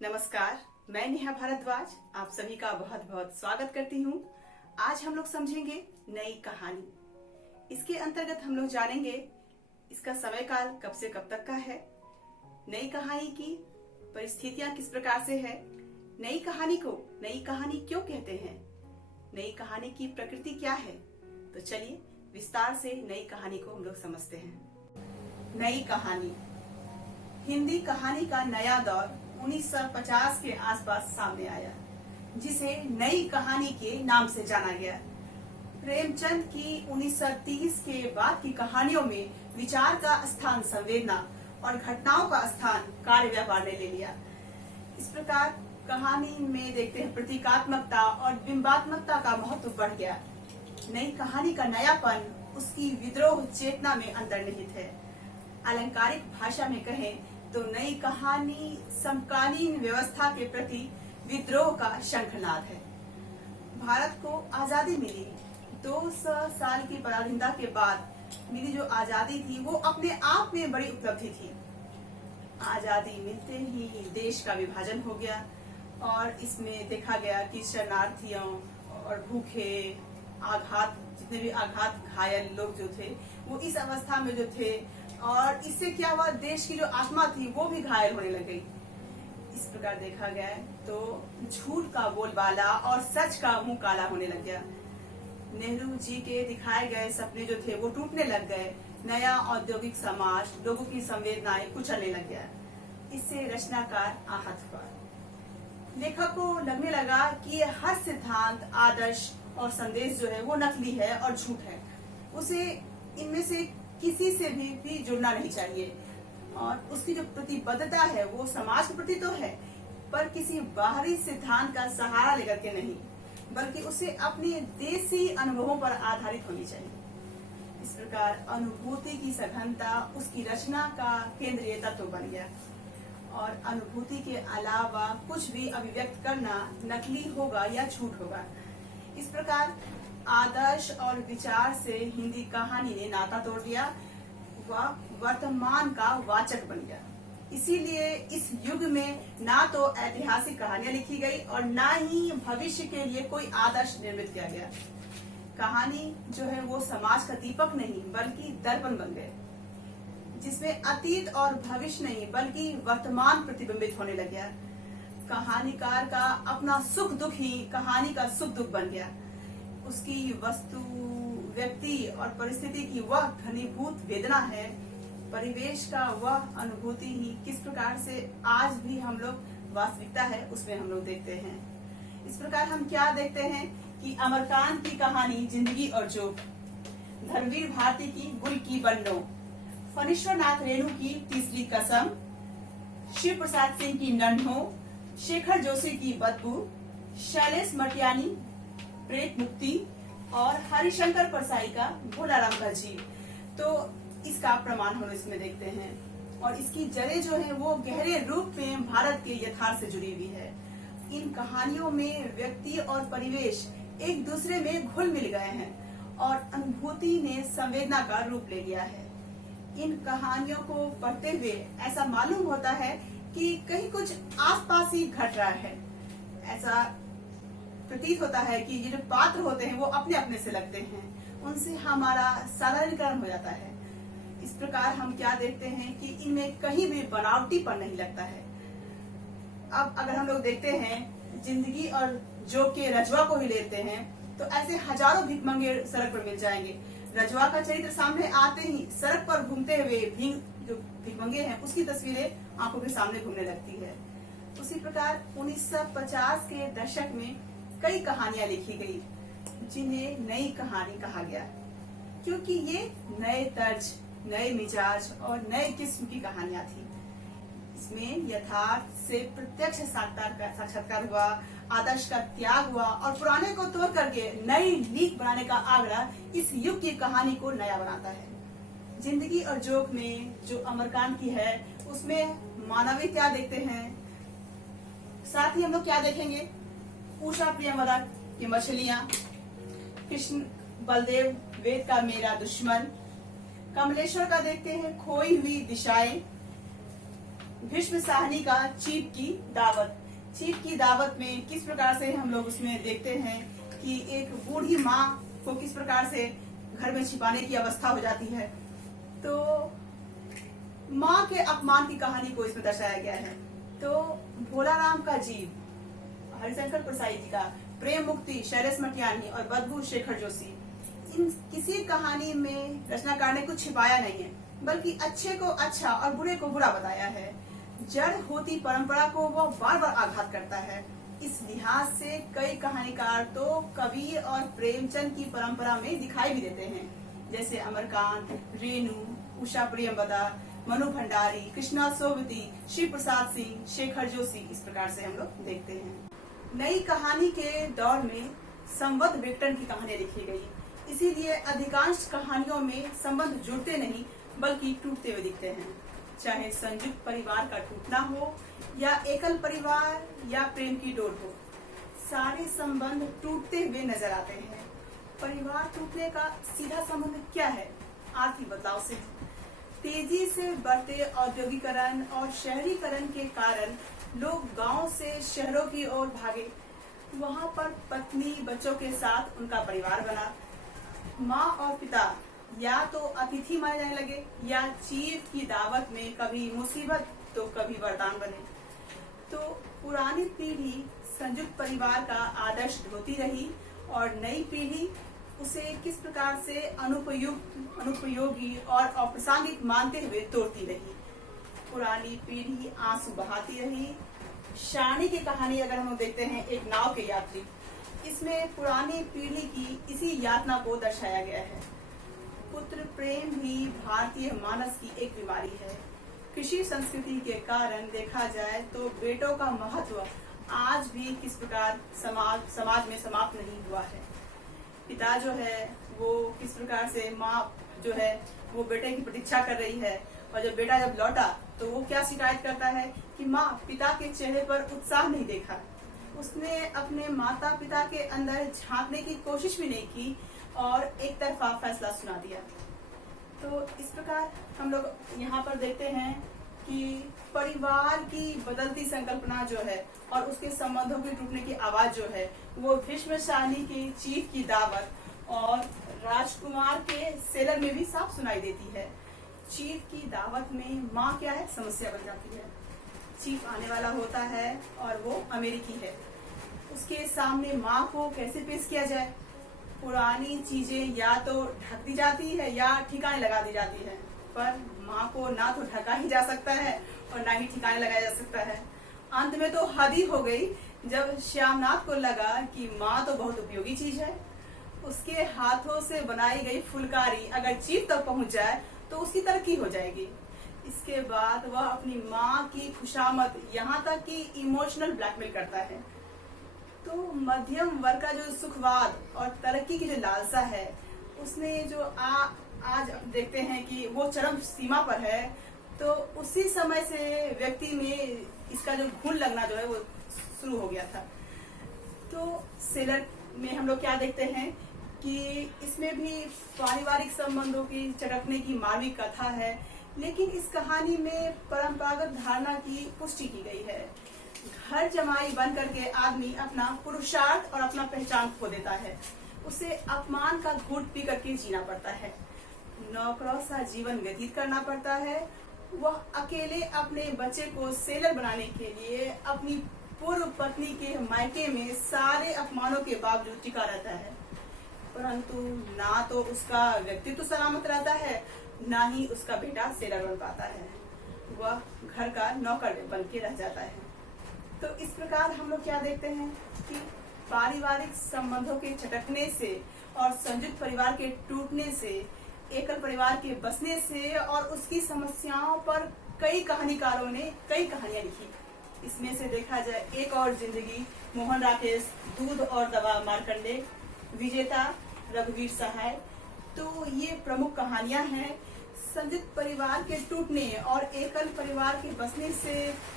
नमस्कार, मैं नेहा भारद्वाज आप सभी का बहुत बहुत स्वागत करती हूँ। आज हम लोग समझेंगे नई कहानी। इसके अंतर्गत हम लोग जानेंगे इसका समय काल कब से कब तक का है, नई कहानी की परिस्थितियां किस प्रकार से है, नई कहानी को नई कहानी क्यों कहते हैं, नई कहानी की प्रकृति क्या है। तो चलिए विस्तार से नई कहानी को हम लोग समझते हैं। नई कहानी हिंदी कहानी का नया दौर 1950 के आसपास सामने आया, जिसे नई कहानी के नाम से जाना गया। प्रेमचंद की 1930 के बाद की कहानियों में विचार का स्थान संवेदना और घटनाओं का स्थान कार्य व्यापार ने ले लिया। इस प्रकार कहानी में देखते हैं प्रतीकात्मकता और बिंबात्मकता का महत्व बढ़ गया। नई कहानी का नयापन उसकी विद्रोह चेतना में अंतर्निहित है। अलंकारिक भाषा में कहें तो नई कहानी समकालीन व्यवस्था के प्रति विद्रोह का शंखनाद है। भारत को आजादी मिली, 200 साल की पराधीनता के बाद मिली जो आजादी थी वो अपने आप में बड़ी उपलब्धि थी। आजादी मिलते ही देश का विभाजन हो गया और इसमें देखा गया कि शरणार्थियों और भूखे आघात जितने भी आघात घायल लोग जो थे वो इस अवस्था में जो थे, और इससे क्या हुआ, देश की जो आत्मा थी वो भी घायल होने लग गई। इस प्रकार देखा गया तो झूठ का बोलबाला और सच का मुंह काला होने लग गया। नेहरू जी के दिखाए गए सपने जो थे वो टूटने लग गए। नया औद्योगिक समाज लोगों की संवेदनाएं कुचलने लग गया। इससे रचनाकार आहत हुआ। लेखक को लगने लगा कि हर सिद्धांत, आदर्श और संदेश जो है वो नकली है और झूठ है। उसे इनमें से किसी से भी जुड़ना नहीं चाहिए, और उसकी जो प्रतिबद्धता है वो समाज के प्रति तो है, पर किसी बाहरी सिद्धांत का सहारा लेकर के नहीं, बल्कि उसे अपने देसी अनुभवों पर आधारित होनी चाहिए। इस प्रकार अनुभूति की सघनता उसकी रचना का केंद्रीय तत्व बन गया, और अनुभूति के अलावा कुछ भी अभिव्यक्त करना नकली होगा या झूठ होगा। इस प्रकार आदर्श और विचार से हिंदी कहानी ने नाता तोड़ दिया, वह वर्तमान का वाचक बन गया। इसीलिए इस युग में ना तो ऐतिहासिक कहानियां लिखी गई और ना ही भविष्य के लिए कोई आदर्श निर्मित किया गया। कहानी जो है वो समाज का दीपक नहीं बल्कि दर्पण बन गए, जिसमें अतीत और भविष्य नहीं बल्कि वर्तमान प्रतिबिंबित होने लग गया। कहानीकार का अपना सुख दुख ही कहानी का सुख दुख बन गया। उसकी वस्तु, व्यक्ति और परिस्थिति की वह घनीभूत वेदना है, परिवेश का वह अनुभूति ही किस प्रकार से आज भी हम लोग वास्तविकता है उसमें हम लोग देखते हैं। इस प्रकार हम क्या देखते हैं कि अमरकांत की कहानी जिंदगी और जोक, धर्मवीर भारती की गुल की बन्नो, फणीश्वर नाथ रेणु की तीसरी कसम, शिव प्रसाद सिंह की नन्हो, शेखर जोशी की बदबू, शैलेश मटियानी प्रेत मुक्ति और हरिशंकर परसाई का भोलाराम का जीव, तो इसका प्रमाण हम इसमें देखते हैं। और इसकी जड़ें जो है वो गहरे रूप में भारत के यथार्थ से जुड़ी हुई है। इन कहानियों में व्यक्ति और परिवेश एक दूसरे में घुल मिल गए हैं और अनुभूति ने संवेदना का रूप ले लिया है। इन कहानियों को पढ़ते हुए ऐसा मालूम होता है कि कहीं कुछ आसपास ही घट रहा है। ऐसा प्रतीत होता है कि ये जो पात्र होते हैं वो अपने अपने से लगते हैं, उनसे हमारा साधारणीकरण हो जाता है। इस प्रकार हम क्या देखते हैं कि इनमें कहीं भी बनावटीपन नहीं लगता है। अब अगर हम लोग देखते हैं जिंदगी और जोक के रजवा को ही लेते हैं तो ऐसे हजारों भिखमंगे सड़क पर मिल जाएंगे। रजवा का चरित्र सामने आते ही सड़क पर घूमते हुए जो भिखमंगे हैं उसकी तस्वीरें आंखों के सामने घूमने लगती है। उसी प्रकार 1950 के दशक में कई कहानियां लिखी गई जिन्हें नई कहानी कहा गया, क्योंकि ये नए तर्ज, नए मिजाज और नए किस्म की कहानियां थी। इसमें यथार्थ से प्रत्यक्ष साक्षात्कार हुआ, आदर्श का त्याग हुआ और पुराने को तोड़ करके नई लीक बनाने का आग्रह इस युग की कहानी को नया बनाता है। जिंदगी और जोक में जो अमरकांत की है उसमें मानवीय क्या देखते हैं, साथ ही हम लोग क्या देखेंगे, उषा प्रियंवदा की मछलियां, कृष्ण बलदेव वेद का मेरा दुश्मन, कमलेश्वर का देखते हैं खोई हुई दिशाएं, भीष्म साहनी का चीफ की दावत। चीफ की दावत में किस प्रकार से हम लोग उसमें देखते हैं कि एक बूढ़ी माँ को किस प्रकार से घर में छिपाने की अवस्था हो जाती है। तो माँ के अपमान की कहानी को इसमें दर्शाया गया है। तो भोला राम का जीव हरिशंकर प्रसाई जी का, प्रेम मुक्ति शैलेश मटियानी और बदबू शेखर जोशी, इन किसी कहानी में रचनाकार ने कुछ छिपाया नहीं है, बल्कि अच्छे को अच्छा और बुरे को बुरा बताया है। जड़ होती परंपरा को वह बार बार आघात करता है। इस लिहाज से कई कहानीकार तो कबीर और प्रेमचंद की परंपरा में दिखाई भी देते हैं, जैसे अमरकांत, रेणु, उषा प्रियंवदा, मनु भंडारी, कृष्णा सोबती, शिव प्रसाद सिंह, शेखर जोशी। इस प्रकार से हम लोग देखते हैं। नई कहानी के दौर में संबंध विघटन की कहानी लिखी गई, इसीलिए अधिकांश कहानियों में संबंध जुड़ते नहीं बल्कि टूटते हुए दिखते हैं। चाहे संयुक्त परिवार का टूटना हो या एकल परिवार या प्रेम की डोर हो, सारे संबंध टूटते हुए नजर आते हैं। परिवार टूटने का सीधा संबंध क्या है? आर्थिक बदलाव से। तेजी से बढ़ते औद्योगिकरण और शहरीकरण के कारण लोग गांव से शहरों की ओर भागे। वहां पर पत्नी बच्चों के साथ उनका परिवार बना। माँ और पिता या तो अतिथि माने जाने लगे या चीफ की दावत में कभी मुसीबत तो कभी वरदान बने। तो पुरानी पीढ़ी संयुक्त परिवार का आदर्श ढोती रही और नई पीढ़ी उसे किस प्रकार से अनुपयोगी और अप्रासंगिक मानते हुए तोड़ती रही। पुरानी पीढ़ी आंसू बहाती रही। शानी की कहानी अगर हम देखते हैं, एक नाव के यात्री, इसमें पुरानी पीढ़ी की इसी यातना को दर्शाया गया है। पुत्र प्रेम भी भारतीय मानस की एक बीमारी है। कृषि संस्कृति के कारण देखा जाए तो बेटों का महत्व आज भी किस प्रकार समाज में समाप्त नहीं हुआ है। पिता जो है वो किस प्रकार से, माँ जो है वो बेटे की प्रतीक्षा कर रही है, और जब बेटा जब लौटा तो वो क्या शिकायत करता है कि माँ, पिता के चेहरे पर उत्साह नहीं देखा। उसने अपने माता पिता के अंदर झांकने की कोशिश भी नहीं की और एक तरफा फैसला सुना दिया। तो इस प्रकार हम लोग यहाँ पर देखते हैं कि परिवार की बदलती संकल्पना जो है और उसके संबंधों के टूटने की आवाज जो है वो भीष्म साहनी की चीफ की दावत और राजकुमार के सेलर में भी साफ सुनाई देती है। चीफ की दावत में माँ क्या है, समस्या बन जाती है। चीफ आने वाला होता है और वो अमेरिकी है। उसके सामने माँ को कैसे पेश किया जाए? पुरानी चीजें या तो ढक दी जाती है या ठिकाने लगा दी जाती है, पर माँ को ना तो ढका ही जा सकता है और ना ही ठिकाने लगाया जा सकता है। अंत में तो हद ही हो गई जब श्यामनाथ को लगा कि माँ तो बहुत उपयोगी चीज है। उसके हाथों से बनाई गई फुलकारी अगर चीफ तक पहुंच जाए तो उसकी तरक्की हो जाएगी। इसके बाद वह अपनी माँ की खुशामद यहाँ तक कि इमोशनल ब्लैकमेल करता है। तो मध्यम वर्ग का जो सुखवाद और तरक्की की जो लालसा है, उसने जो आज देखते हैं कि वो चरम सीमा पर है। तो उसी समय से व्यक्ति में इसका जो घुन लगना जो है वो शुरू हो गया था। तो सेलर में हम लोग क्या देखते हैं कि इसमें भी पारिवारिक संबंधों की चटकने की मार्मिक कथा है, लेकिन इस कहानी में परंपरागत धारणा की पुष्टि की गई है। घर जमाई बन करके आदमी अपना पुरुषार्थ और अपना पहचान खो देता है। उसे अपमान का घूंट पी करके जीना पड़ता है, नौकरों सा जीवन व्यतीत करना पड़ता है। वह अकेले अपने बच्चे को सेलर बनाने के लिए अपनी पूर्व पत्नी के मायके में सारे अपमानों के बावजूद टिका रहता है, परंतु ना तो उसका व्यक्तित्व सलामत रहता है, ना ही उसका बेटा सेलर बन पाता है। वह घर का नौकर बन के रह जाता है। तो इस प्रकार हम लोग क्या देखते हैं कि पारिवारिक संबंधों के चटकने से और संयुक्त परिवार के टूटने से, एकल परिवार के बसने से और उसकी समस्याओं पर कई कहानीकारों ने कई कहानियां लिखी। इसमें से देखा जाए एक और जिंदगी, मोहन राकेश, दूध और दवा मार्कंडे, विजेता रघुवीर सहाय। तो ये प्रमुख कहानियां हैं। संयुक्त परिवार के टूटने और एकल परिवार के बसने से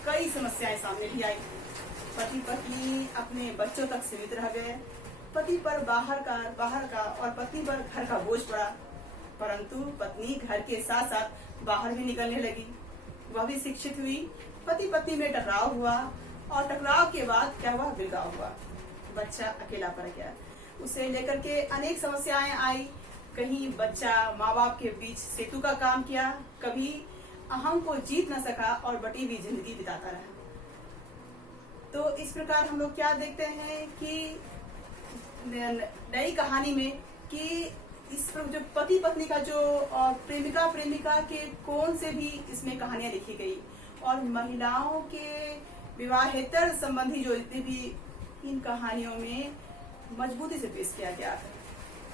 कई समस्याएं सामने भी आई। पति पत्नी अपने बच्चों तक सीमित रह गए। पति पर बाहर का और पत्नी पर घर का बोझ पड़ा, परंतु पत्नी घर के साथ साथ बाहर भी निकलने लगी। वह भी शिक्षित हुई पति पत्नी में टकराव हुआ और टकराव के बाद क्या हुआ, बिलगाव हुआ, बच्चा अकेला पड़ गया। उसे लेकर के अनेक समस्याएं आई। कहीं बच्चा माँ बाप के बीच सेतु का काम किया, कभी अहम को जीत न सका और बटी हुई जिंदगी बिताता रहा। तो इस प्रकार हम लोग क्या देखते हैं कि नई कहानी में कि इस पर जो पति पत्नी का जो और प्रेमिका प्रेमिका के कोण से भी इसमें कहानियां लिखी गई और महिलाओं के विवाहेतर संबंधी जो जितने भी इन कहानियों में मजबूती से पेश किया गया है।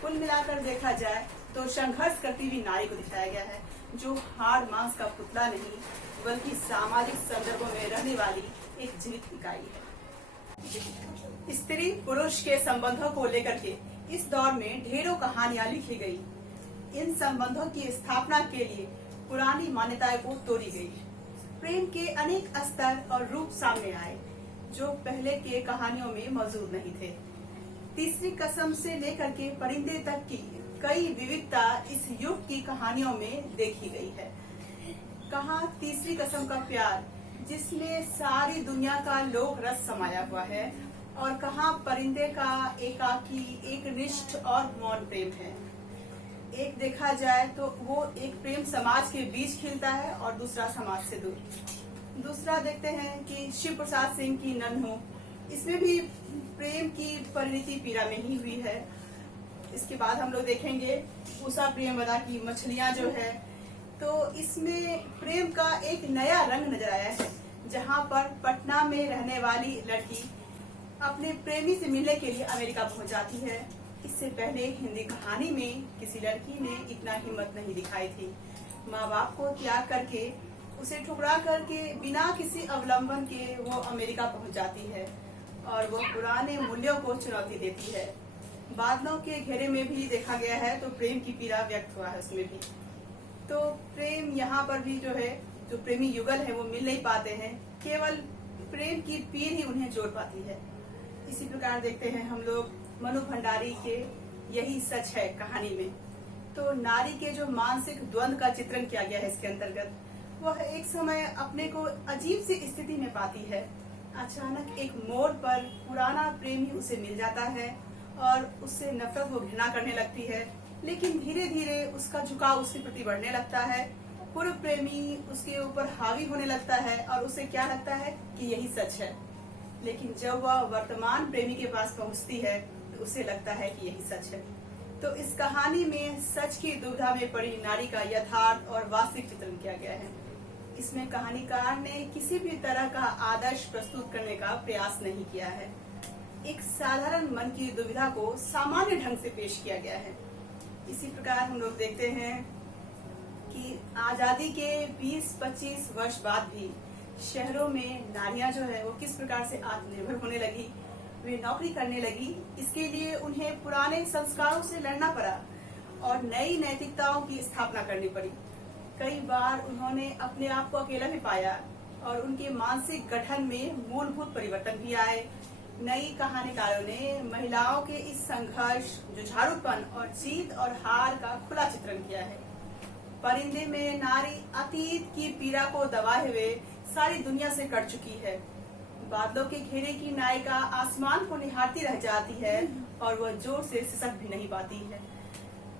कुल मिलाकर देखा जाए तो संघर्ष करती हुई नारी को दिखाया गया है, जो हाड़ मांस का पुतला नहीं बल्कि सामाजिक संदर्भों में रहने वाली एक जीवित इकाई है। स्त्री पुरुष के संबंधों को लेकर के इस दौर में ढेरों कहानियां लिखी गई। इन संबंधों की स्थापना के लिए पुरानी मान्यताएं को तोड़ी गई। प्रेम के अनेक स्तर और रूप सामने आए जो पहले के कहानियों में मौजूद नहीं थे। तीसरी कसम से लेकर के परिंदे तक की कई विविधता इस युग की कहानियों में देखी गई है। कहाँ तीसरी कसम का प्यार जिसमें सारी दुनिया का लोक रस समाया हुआ है और कहाँ परिंदे का एकाकी एक निष्ठ और मौन प्रेम है। एक देखा जाए तो वो एक प्रेम समाज के बीच खिलता है और दूसरा समाज से दूर। दूसरा देखते हैं कि शिव प्रसाद सिंह की नन्हो, इसमें भी प्रेम की परिणति पीड़ा में ही हुई है। इसके बाद हम लोग देखेंगे उषा प्रियंवदा की मछलियां जो है, तो इसमें प्रेम का एक नया रंग नजर आया है, जहां पर पटना में रहने वाली लड़की अपने प्रेमी से मिलने के लिए अमेरिका पहुंच जाती है। इससे पहले हिंदी कहानी में किसी लड़की ने इतना हिम्मत नहीं दिखाई थी। माँ बाप को त्याग करके उसे ठुकरा करके बिना किसी अवलंबन के वो अमेरिका पहुंच जाती है और वो पुराने मूल्यों को चुनौती देती है। बादलों के घेरे में भी देखा गया है तो प्रेम की पीड़ा व्यक्त हुआ है उसमें भी। तो प्रेम यहाँ पर भी जो है, जो प्रेमी युगल है वो मिल नहीं पाते हैं, केवल प्रेम की पीर ही उन्हें जोड़ पाती है। इसी प्रकार देखते हैं हम लोग मनु भंडारी के यही सच है कहानी में। तो नारी के जो मानसिक द्वंद का चित्रण किया गया है इसके अंतर्गत, वह एक समय अपने को अजीब सी स्थिति में पाती है। अचानक एक मोड़ पर पुराना प्रेमी उसे मिल जाता है और उससे नफरत वो घृणा करने लगती है, लेकिन धीरे धीरे उसका झुकाव उसके प्रति बढ़ने लगता है। पूर्व प्रेमी उसके ऊपर हावी होने लगता है और उसे क्या लगता है कि यही सच है, लेकिन जब वह वर्तमान प्रेमी के पास पहुंचती है तो उसे लगता है कि यही सच है। तो इस कहानी में सच की दुविधा में पड़ी नारी का यथार्थ और वास्तविक चित्रण किया गया है। इसमें कहानीकार ने किसी भी तरह का आदर्श प्रस्तुत करने का प्रयास नहीं किया है। एक साधारण मन की दुविधा को सामान्य ढंग से पेश किया गया है। इसी प्रकार हम लोग देखते हैं कि आजादी के 20-25 वर्ष बाद भी शहरों में नारियां जो है वो किस प्रकार से आत्मनिर्भर होने लगी, वे नौकरी करने लगी। इसके लिए उन्हें पुराने संस्कारों से लड़ना पड़ा और नई नैतिकताओं की स्थापना करनी पड़ी। कई बार उन्होंने अपने आप को अकेला भी पाया और उनके मानसिक गठन में मूलभूत परिवर्तन भी आए। नई कहानीकारों ने महिलाओं के इस संघर्ष, जुझारूपन और जीत और हार का खुला चित्रण किया है। परिंदे में नारी अतीत की पीड़ा को दबाए हुए सारी दुनिया से कट चुकी है। बादलों के घेरे की नायिका आसमान को निहारती रह जाती है और वह जोर से सिसक भी नहीं पाती है।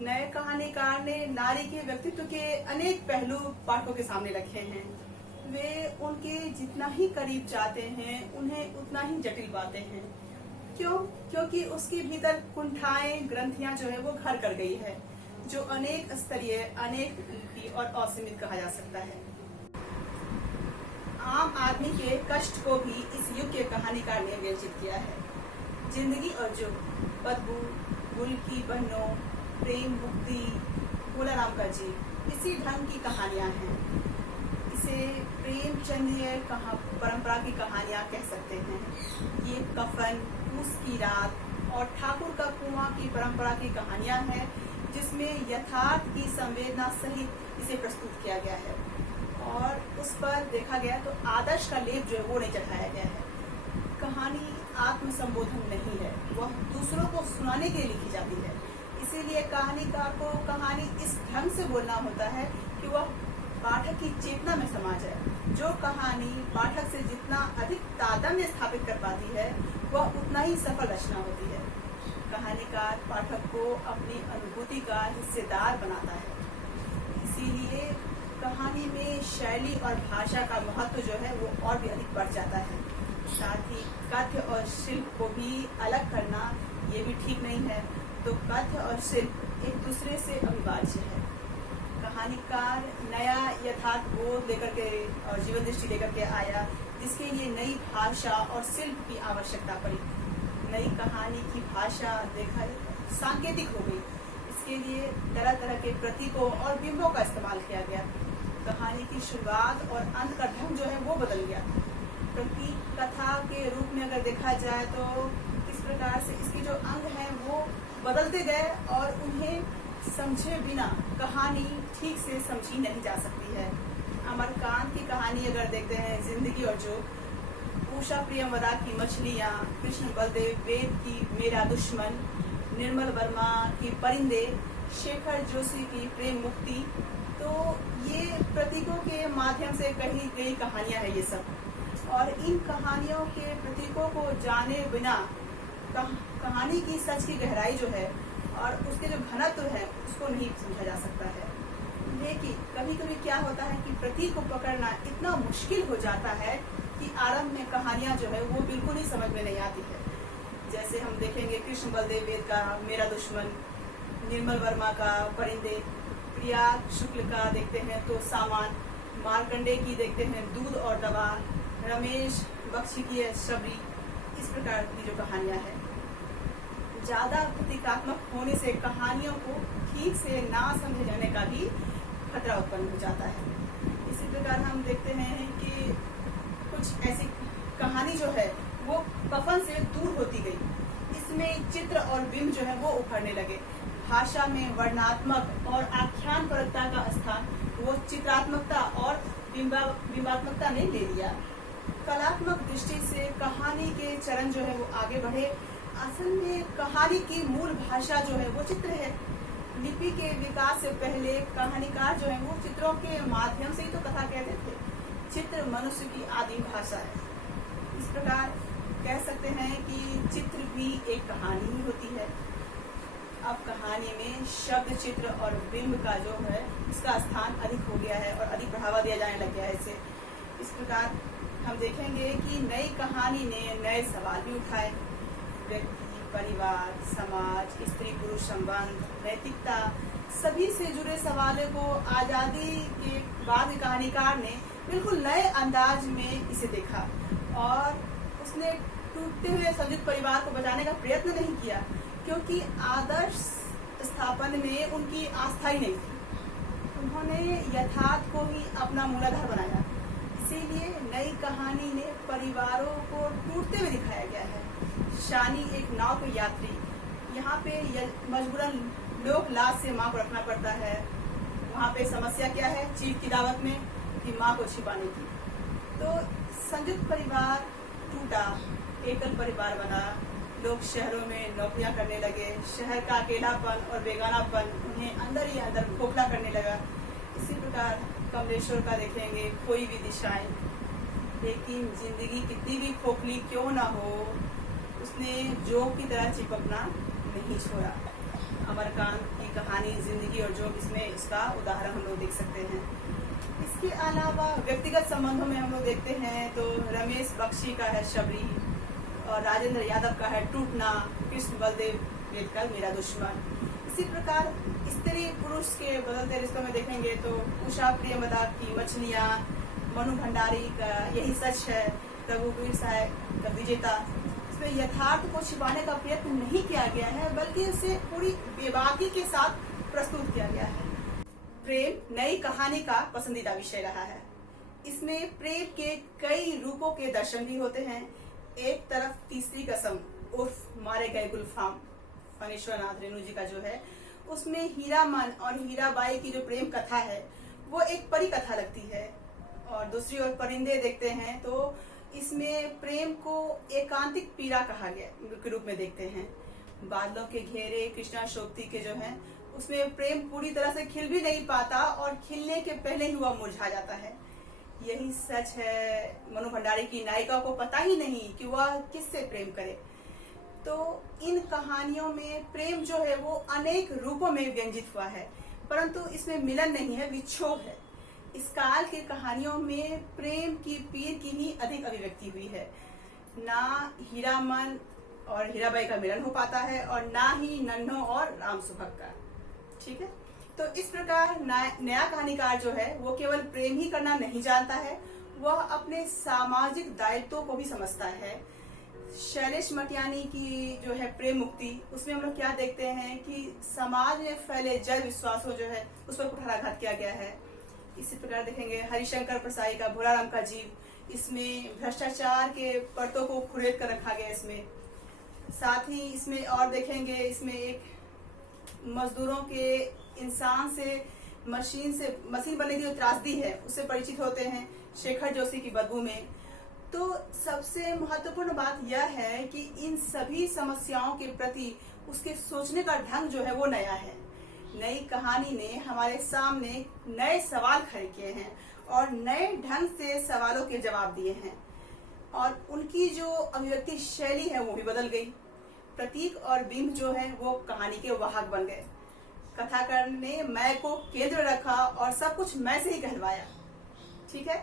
नए कहानीकार ने नारी के व्यक्तित्व के अनेक पहलू पाठकों के सामने रखे हैं। वे उनके जितना ही करीब जाते हैं उन्हें उतना ही जटिल पाते हैं। क्यों? क्योंकि उसके भीतर कुंठाएं, ग्रंथियां जो है वो घर कर गई है, जो अनेक स्तरीय, अनेक रूपी और असीमित कहा जा सकता है। आम आदमी के कष्ट को भी इस युग के कहानीकार ने व्यंजित किया है। जिंदगी और जो बदबू, गुल की बहनों, प्रेम, मुक्ति, भोला राम का जी, इसी ढंग की कहानियां हैं। इसे प्रेमचंदीय परंपरा की कहानियां कह सकते हैं। ये कफन, पूस की रात और ठाकुर का कुआं की परंपरा की कहानियां हैं, जिसमें यथार्थ की संवेदना सहित इसे प्रस्तुत किया गया है और उस पर देखा गया तो आदर्श का लेप जो है वो नहीं चढ़ाया गया है। कहानी आत्मसंबोधन नहीं है, वह दूसरों को सुनाने के लिए लिखी जाती है। इसीलिए कहानीकार को कहानी इस ढंग से बोलना होता है कि वह पाठक की चेतना में समा जाए। जो कहानी पाठक से जितना अधिक तादात्म्य स्थापित कर पाती है वह उतना ही सफल रचना होती है। कहानीकार पाठक को अपनी अनुभूति का हिस्सेदार बनाता है। इसीलिए कहानी में शैली और भाषा का महत्व जो है वो और भी अधिक बढ़ जाता है। साथ ही कथ्य और शिल्प को भी अलग करना ये भी ठीक नहीं है। तो कथ्य और शिल्प एक दूसरे से अविभाज्य है। कहानीकार नया यथार्थ बोध लेकर के और जीवन दृष्टि लेकर के आया, जिसके लिए नई भाषा और शिल्प की आवश्यकता पड़ी। नई कहानी की भाषा देखा सांकेतिक हो गई। इसके लिए तरह तरह के प्रतीकों और बिंबों का इस्तेमाल किया गया। कहानी की शुरुआत और अंत का ढंग जो है वो बदल गया। प्रतीक कथा के रूप में अगर देखा जाए तो इस प्रकार से इसके जो अंग हैं वो बदलते गए और उन्हें समझे बिना कहानी ठीक से समझी नहीं जा सकती है। अमरकांत की कहानी अगर देखते हैं, जिंदगी और जोग, उषा प्रियमदा की मछलियाँ, कृष्ण बलदेव वेद की मेरा दुश्मन, निर्मल वर्मा की परिंदे, शेखर जोशी की प्रेम मुक्ति, तो ये प्रतीकों के माध्यम से कही गई कहानियां हैं ये सब। और इन कहानियों के प्रतीकों को जाने बिना कहानी की सच की गहराई जो है और उसके जो घनत्व है उसको नहीं समझा जा सकता है। लेकिन कभी कभी क्या होता है कि प्रतीक को पकड़ना इतना मुश्किल हो जाता है कि आरंभ में कहानियां जो है वो बिल्कुल ही समझ में नहीं आती है। जैसे हम देखेंगे कृष्ण बलदेव वेद का मेरा दुश्मन, निर्मल वर्मा का परिंदे, प्रिया शुक्ल का देखते हैं तो सामान, मार्कंडे की देखते हैं दूध और दवा, रमेश बख्शी की है शबरी। इस प्रकार की जो कहानियां हैं, ज्यादा प्रतीकात्मक होने से कहानियों को ठीक से ना समझे जाने का भी खतरा उत्पन्न हो जाता है। इसी प्रकार हम देखते हैं कि कुछ ऐसी कहानी जो है वो कफन से दूर होती गई। इसमें चित्र और बिंब जो है वो उभरने लगे। भाषा में वर्णात्मक और आख्यान परकता का स्थान वो चित्रात्मकता और बिंबात्मकता ने ले लिया। कलात्मक दृष्टि से कहानी के चरण जो है वो आगे बढ़े। असल में कहानी की मूल भाषा जो है वो चित्र है। लिपि के विकास से पहले कहानीकार जो है वो चित्रों के माध्यम से ही तो कथा कहते थे। चित्र मनुष्य की आदिम भाषा है। इस प्रकार कह सकते हैं कि चित्र भी एक कहानी ही होती है। अब कहानी में शब्द, चित्र और बिंब का जो है इसका स्थान अधिक हो गया है और अधिक बढ़ावा दिया जाने लग गया है इसे। इस प्रकार हम देखेंगे कि नई कहानी ने नए सवाल भी उठाए। व्यक्ति, परिवार, समाज, स्त्री पुरुष संबंध, नैतिकता, सभी से जुड़े सवालों को आजादी के बाद कहानीकार ने बिल्कुल नए अंदाज में इसे देखा और उसने टूटते हुए संयुक्त परिवार को बचाने का प्रयत्न नहीं किया, क्योंकि आदर्श स्थापन में उनकी आस्था ही नहीं थी। उन्होंने यथार्थ को ही अपना मूलाधार बनाया। इसीलिए नई कहानी ने परिवारों को टूटते हुए दिखाया गया है। शानी एक नाव के यात्री, यहाँ पे मजबूरन लोग लाश से माँ को रखना पड़ता है। वहाँ पे समस्या क्या है चीफ की दावत में कि माँ को छिपाने की। तो संयुक्त परिवार टूटा, एकल परिवार बना। लोग शहरों में नौकरियां करने लगे। शहर का अकेलापन और बेगानापन उन्हें अंदर ही अंदर खोखला करने लगा। इसी प्रकार कमलेश्वर का देखेंगे, कोई भी दिशाएं। लेकिन जिंदगी कितनी भी खोखली क्यों ना हो, उसने जोग की तरह चिपकना नहीं छोड़ा। अमरकांत की कहानी जिंदगी और जोग, इसमें इसका उदाहरण हम लोग देख सकते हैं। इसके अलावा व्यक्तिगत संबंधों में हम लोग देखते हैं तो रमेश बख्शी का है शबरी और राजेंद्र यादव का है टूटना, कृष्ण बलदेव वेद का मेरा दुश्मन। इसी प्रकार स्त्री पुरुष के बदलते रिश्तों में देखेंगे तो उषा प्रियमदा की मछलियाँ, मनु भंडारी का यही सच है, रघुवीर साहब का विजेता। इसमें यथार्थ को छिपाने का प्रयत्न नहीं किया गया है, बल्कि इसे पूरी बेबाकी के साथ प्रस्तुत किया गया है। प्रेम नई कहानी का पसंदीदा विषय रहा है। इसमें प्रेम के कई रूपों के दर्शन भी होते हैं। एक तरफ तीसरी कसम उर्फ मारे गए गुलफाम फणीश्वर नाथ रेणु जी का जो है, उसमें हीरामन और हीराबाई की जो प्रेम कथा है वो एक परी कथा लगती है। और दूसरी ओर परिंदे देखते हैं तो इसमें प्रेम को एकांतिक पीड़ा कहा गया के रूप में देखते हैं। बादलों के घेरे कृष्णा शोभती के जो है उसमें प्रेम पूरी तरह से खिल भी नहीं पाता और खिलने के पहले ही वह मुरझा जाता है। यही सच है, मनु भंडारी की नायिका को पता ही नहीं कि वह किससे प्रेम करे। तो इन कहानियों में प्रेम जो है वो अनेक रूपों में व्यंजित हुआ है, परंतु इसमें मिलन नहीं है, विक्षोभ है। इस काल की कहानियों में प्रेम की पीर की ही अधिक अभिव्यक्ति हुई है। ना हीरामन और हीराबाई का मिलन हो पाता है और ना ही नन्हो और राम सुभग का। ठीक है, तो इस प्रकार नया कहानीकार जो है वो केवल प्रेम ही करना नहीं जानता है, वह अपने सामाजिक दायित्वों को भी समझता है। शैलेश मटियानी की जो है प्रेम मुक्ति, उसमें हम लोग क्या देखते हैं कि समाज में फैले जड़ विश्वासों जो है उस पर कुठाराघात किया गया है। इसी प्रकार देखेंगे हरिशंकर प्रसाई का भोलाराम का जीव, इसमें भ्रष्टाचार के परतों को खुरेद कर रखा गया। इसमें साथ ही इसमें और देखेंगे, इसमें एक मजदूरों के इंसान से मशीन बनने की जो त्रासदी है उससे परिचित होते हैं शेखर जोशी की बदबू में। तो सबसे महत्वपूर्ण बात यह है कि इन सभी समस्याओं के प्रति उसके सोचने का ढंग जो है वो नया है। नई कहानी ने हमारे सामने नए सवाल खड़े किए हैं और नए ढंग से सवालों के जवाब दिए हैं, और उनकी जो अभिव्यक्ति शैली है वो भी बदल गई। प्रतीक और बिंब जो है वो कहानी के वाहक बन गए। कथाकार ने मैं को केंद्र रखा और सब कुछ मैं से ही कहलवाया। ठीक है,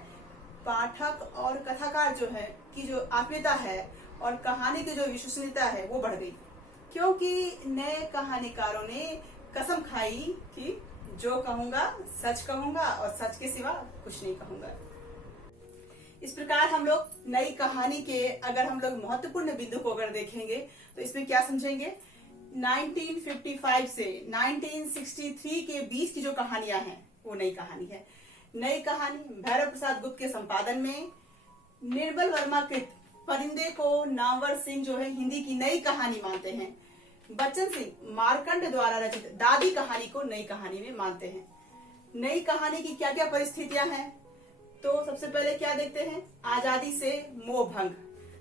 पाठक और कथाकार जो है की जो आत्मीयता है और कहानी की जो विश्वसनीयता है वो बढ़ गई, क्योंकि नए कहानीकारों ने कसम खाई कि जो कहूंगा सच कहूंगा और सच के सिवा कुछ नहीं कहूंगा। इस प्रकार हम लोग नई कहानी के अगर हम लोग महत्वपूर्ण बिंदु को अगर देखेंगे तो इसमें क्या समझेंगे, 1955 से 1963 के बीच की जो कहानियां हैं वो नई कहानी है। नई कहानी भैरव प्रसाद गुप्त के संपादन में निर्मल वर्मा कृत परिंदे को नामवर सिंह जो है हिंदी की नई कहानी मानते हैं। बच्चन सिंह मार्कंड द्वारा रचित दादी कहानी को नई कहानी में मानते हैं। नई कहानी की क्या क्या परिस्थितियां हैं, तो सबसे पहले क्या देखते हैं, आजादी से मोह भंग,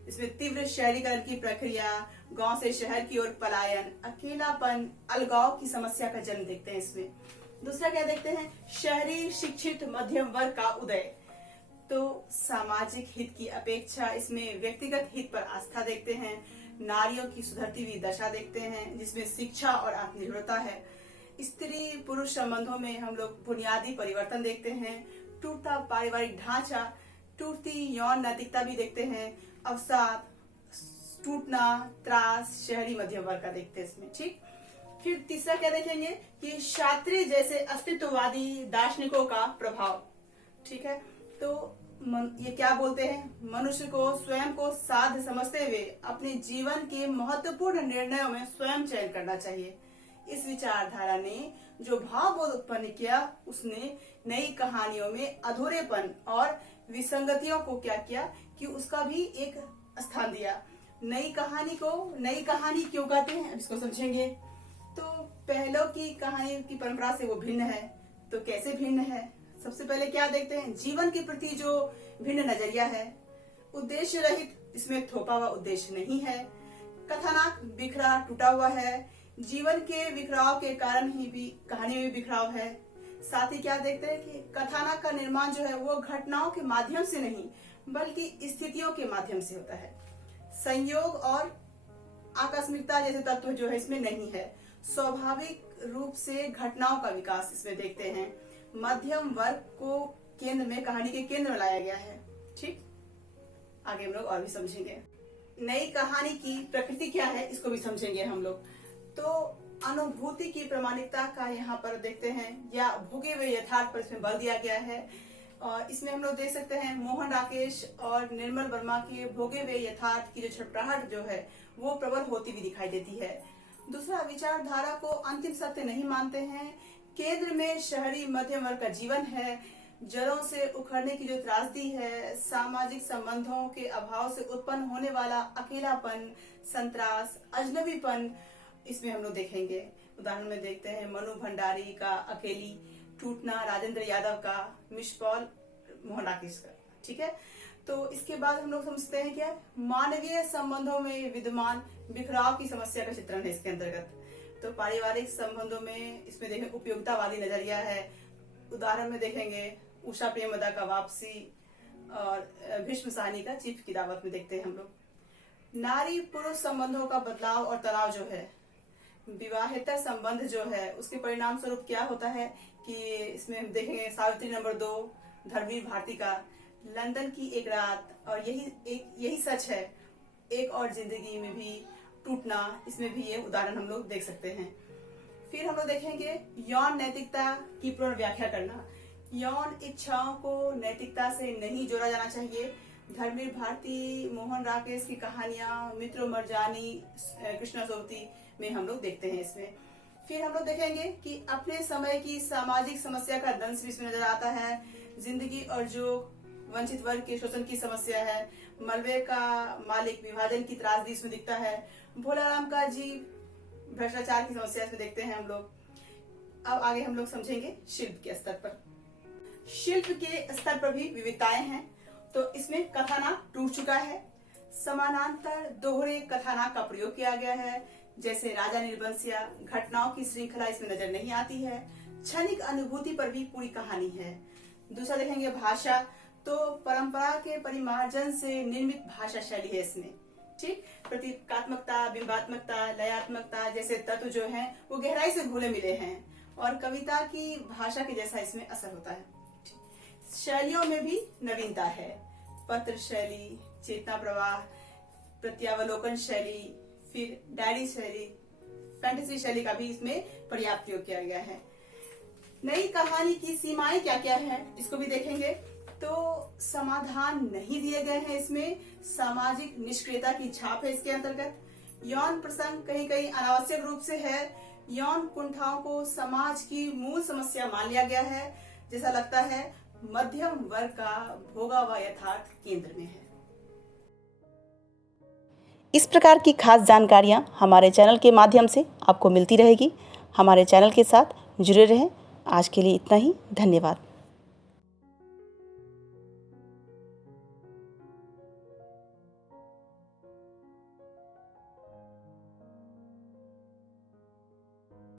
इसमें तीव्र शहरीकरण की प्रक्रिया, गांव से शहर की ओर पलायन, अकेलापन, अलगाव की समस्या का जन्म देखते हैं इसमें। दूसरा क्या देखते हैं, शहरी शिक्षित मध्यम वर्ग का उदय, तो सामाजिक हित की अपेक्षा इसमें व्यक्तिगत हित पर आस्था देखते हैं। नारियों की सुधरती हुई दशा देखते हैं जिसमें शिक्षा और आत्मनिर्भरता है। स्त्री पुरुष संबंधों में हम लोग बुनियादी परिवर्तन देखते हैं। टूटता पारिवारिक ढांचा, टूटती यौन नैतिकता भी देखते हैं। अवसाद, टूटना, त्रास शहरी मध्यम वर्ग का देखते हैं इसमें। ठीक, फिर तीसरा क्या देखेंगे कि शास्त्री जैसे अस्तित्ववादी दार्शनिकों का प्रभाव। ठीक है, तो ये क्या बोलते हैं, मनुष्य को स्वयं को साध्य समझते हुए अपने जीवन के महत्वपूर्ण निर्णयों में स्वयं चयन करना चाहिए। इस विचारधारा ने जो भावबोध उत्पन्न किया, उसने नई कहानियों में अधूरेपन और विसंगतियों को क्या किया कि उसका भी एक स्थान दिया। नई कहानी को नई कहानी क्यों कहते हैं, इसको समझेंगे। तो पहलों की कहानी की परंपरा से वो भिन्न है। तो कैसे भिन्न है, सबसे पहले क्या देखते हैं, जीवन के प्रति जो भिन्न नजरिया है। उद्देश्य रहित, इसमें थोपा हुआ उद्देश्य नहीं है। कथानक बिखरा टूटा हुआ है, जीवन के बिखराव के कारण ही भी कहानी में बिखराव है। साथ ही क्या देखते हैं कि कथानक का निर्माण जो है वो घटनाओं के माध्यम से नहीं बल्कि स्थितियों के माध्यम से होता है। संयोग और आकस्मिकता जैसे तत्व जो है इसमें नहीं है। स्वाभाविक रूप से घटनाओं का विकास इसमें देखते हैं। मध्यम वर्ग को केंद्र में, कहानी के केंद्र में लाया गया है। ठीक, आगे हम लोग और भी समझेंगे। नई कहानी की प्रकृति क्या है इसको भी समझेंगे हम लोग। तो अनुभूति की प्रामाणिकता का यहाँ पर देखते हैं, या भोगे हुए यथार्थ पर इसमें बल दिया गया है। और इसमें हम लोग देख सकते हैं मोहन राकेश और निर्मल वर्मा के भोगे हुए यथार्थ की जो छटपटाहट जो है वो प्रबल होती हुई दिखाई देती है। दूसरा, विचारधारा को अंतिम सत्य नहीं मानते हैं। केंद्र में शहरी मध्यम वर्ग का जीवन है। जड़ों से उखड़ने की जो त्रासदी है, सामाजिक संबंधों के अभाव से उत्पन्न होने वाला अकेलापन, संत्रास, अजनबीपन, इसमें हम लोग देखेंगे। उदाहरण में देखते हैं मनु भंडारी का अकेली, टूटना राजेंद्र यादव का, मिशपॉल मोहन राकेश का। ठीक है, तो इसके बाद हम लोग समझते हैं क्या, मानवीय संबंधों में विद्यमान बिखराव की समस्या का चित्रण है इसके अंतर्गत। तो पारिवारिक संबंधों में इसमें देखें उपयोगिता वाली नजरिया है। उदाहरण में देखेंगे उषा प्रेमदा का वापसी, और भीष्म साहनी का चीफ की दावत में देखते हैं हम लोग। नारी पुरुष संबंधों का बदलाव और तनाव जो है, विवाहेतर संबंध जो है, उसके परिणाम स्वरूप क्या होता है कि इसमें हम देखेंगे सावित्री नंबर 2, धर्मवीर भारती का लंदन की एक रात, और यही सच है, एक और जिंदगी में भी टूटना, इसमें भी ये उदाहरण हम लोग देख सकते हैं। फिर हम लोग देखेंगे यौन नैतिकता की पूर्ण व्याख्या करना। यौन इच्छाओं को नैतिकता से नहीं जोड़ा जाना चाहिए। धर्मवीर भारती, मोहन राकेश की कहानियां, मित्रो मरजानी, कृष्णा सोवती में हम लोग देखते हैं इसमें। फिर हम लोग देखेंगे कि अपने समय की सामाजिक समस्या का दंश भी इसमें नजर आता है। जिंदगी और जो वंचित वर्ग के शोषण की समस्या है, मलबे का मालिक विभाजन की त्रासदी इसमें दिखता है। भोलाराम का जीव भ्रष्टाचार की समस्या इसमें देखते हैं हम लोग। अब आगे हम लोग समझेंगे शिल्प के स्तर पर। शिल्प के स्तर पर भी विविधताएं हैं। तो इसमें कथानक टूट चुका है, समानांतर दोहरे कथानक का प्रयोग किया गया है, जैसे राजा निर्बंसिया, घटनाओं की श्रृंखला इसमें नजर नहीं आती है। क्षणिक अनुभूति पर भी पूरी कहानी है। दूसरा देखेंगे भाषा, तो परंपरा के परिमार्जन से निर्मित भाषा शैली है इसमें, ठीक। प्रतीकात्मकता, बिंबात्मकता, लयात्मकता जैसे तत्व जो हैं वो गहराई से घुले मिले हैं, और कविता की भाषा के जैसा इसमें असर होता है। शैलियों में भी नवीनता है। पत्र शैली, चेतना प्रवाह, प्रत्यावलोकन शैली, फिर डायरी शैली, फैंटेसी शैली का भी इसमें पर्याप्त प्रयोग किया गया है। नई कहानी की सीमाएं क्या क्या हैं, इसको भी देखेंगे। तो समाधान नहीं दिए गए हैं इसमें, सामाजिक निष्क्रियता की छाप है इसके अंतर्गत। यौन प्रसंग कहीं कहीं अनावश्यक रूप से है। यौन कुंठाओं को समाज की मूल समस्या मान लिया गया है, जैसा लगता है मध्यम वर्ग का भोगा हुआ यथार्थ केंद्र में है। इस प्रकार की खास जानकारियाँ हमारे चैनल के माध्यम से आपको मिलती रहेगी। हमारे चैनल के साथ जुड़े रहें। आज के लिए इतना ही, धन्यवाद।